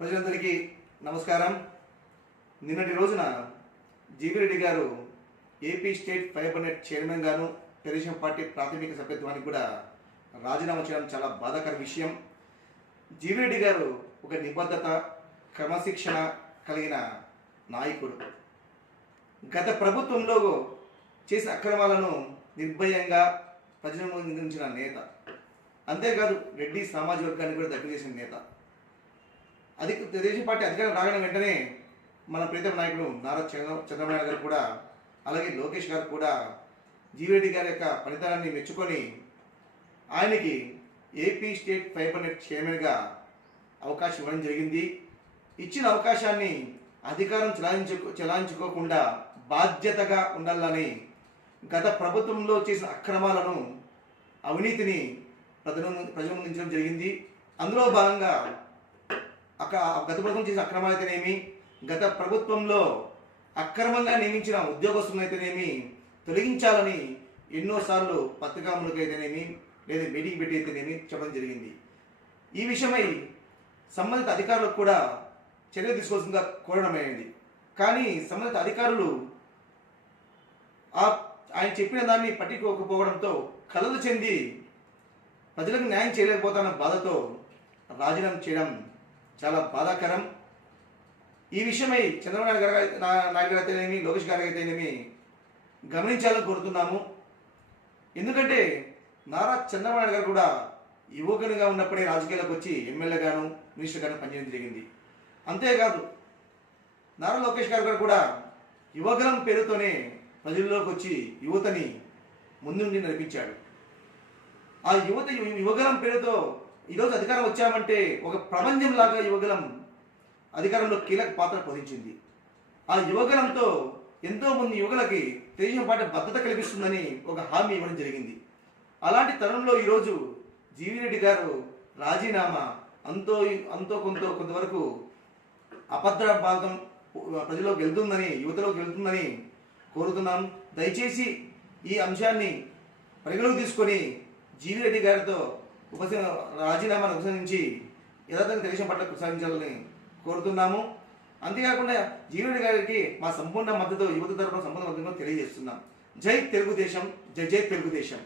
ప్రజలందరికీ నమస్కారం. నిన్నటి రోజున జీవిరెడ్డి గారు AP state fibre net chairman గాను తెలుగుదేశం పార్టీ ప్రాథమిక సభ్యత్వానికి కూడా రాజీనామా చేయడం చాలా బాధాకర విషయం. జీవిరెడ్డి గారు ఒక నిబద్ధత, క్రమశిక్షణ కలిగిన నాయకుడు. గత ప్రభుత్వంలో చేసిన అక్రమాలను నిర్భయంగా ప్రజలను ముందుంచిన నేత. అంతేకాదు రెడ్డి సామాజిక వర్గాన్ని కూడా దగ్గర చేసిన నేత. తెలుగుదేశం పార్టీ అధికారం రాగానే వెంటనే మన ప్రీతమ నాయకుడు నారా చంద్రబాబు నాయుడు గారు కూడా, అలాగే లోకేష్ గారు కూడా జీవిరెడ్డి గారి యొక్క ఫలితాన్ని మెచ్చుకొని ఆయనకి ఏపీ స్టేట్ ఫైబర్ నెట్ చైర్మన్గా అవకాశం ఇవ్వడం జరిగింది. ఇచ్చిన అవకాశాన్ని అధికారం చెలాయించుకోకుండా బాధ్యతగా ఉండాలని గత ప్రభుత్వంలో చేసిన అక్రమాలను, అవినీతిని ప్రజల ముందుంచడం జరిగింది. అందులో భాగంగా గత ప్రభుత్వం చేసిన అక్రమాలు అయితేనేమి, గత ప్రభుత్వంలో అక్రమంగా నియమించిన ఉద్యోగస్తులను అయితేనేమి తొలగించాలని ఎన్నోసార్లు పత్రికాములకు అయితేనేమి లేదా మీటింగ్ పెట్టి అయితేనేమి చెప్పడం జరిగింది. ఈ విషయమై సంబంధిత అధికారులకు కూడా చర్య తీసుకోవాల్సిందిగా కోరడమైంది. కానీ సంబంధిత అధికారులు ఆయన చెప్పిన దాన్ని పట్టించుకోకపోవడంతో కలలు చెంది ప్రజలకు న్యాయం చేయలేకపోతున్న బాధతో రాజీనామా చేయడం చాలా బాధాకరం. ఈ విషయమై చంద్రబాబు నాయుడు గారు అయితేనేమి, లోకేష్ గారు అయితేనేమి గమనించాలని కోరుతున్నాము. ఎందుకంటే నారా చంద్రబాబు నాయుడు గారు కూడా యువకునిగా ఉన్నప్పుడే రాజకీయాలకు వచ్చి ఎమ్మెల్యేగాను, మినిస్టర్ గాను పనిచేయడం జరిగింది. అంతేకాదు నారా లోకేష్ గారు కూడా యువగలం పేరుతోనే ప్రజల్లోకి వచ్చి యువతని ముందుండి నడిపించాడు. ఆ యువగలం పేరుతో ఈరోజు అధికారం వచ్చామంటే ఒక ప్రపంచంలాగా యువగలం అధికారంలో కీలక పాత్ర పోషించింది. ఆ యువగలంతో ఎంతోమంది యువకులకి తెలుగుదేశం పార్టీ భద్రత కల్పిస్తుందని ఒక హామీ ఇవ్వడం జరిగింది. అలాంటి తరుణంలో ఈరోజు జీవిరెడ్డి గారు రాజీనామా కొంతవరకు అభద్ర భాగం ప్రజల్లోకి వెళ్తుందని, యువతలోకి వెళ్తుందని కోరుతున్నాం. దయచేసి ఈ అంశాన్ని పరిగణలోకి తీసుకొని జీవిరెడ్డి గారితో రాజీనామాను ఉపసంహరించి యథార్థంగా తెలుగుదేశం పట్ల కొనసాగించాలని కోరుతున్నాము. అంతేకాకుండా జీవిరెడ్డి గారికి మా సంపూర్ణ మద్దతు, యువత తరపున సంపూర్ణ మద్దతు తెలియజేస్తున్నాం. జై తెలుగుదేశం, జై జై తెలుగుదేశం.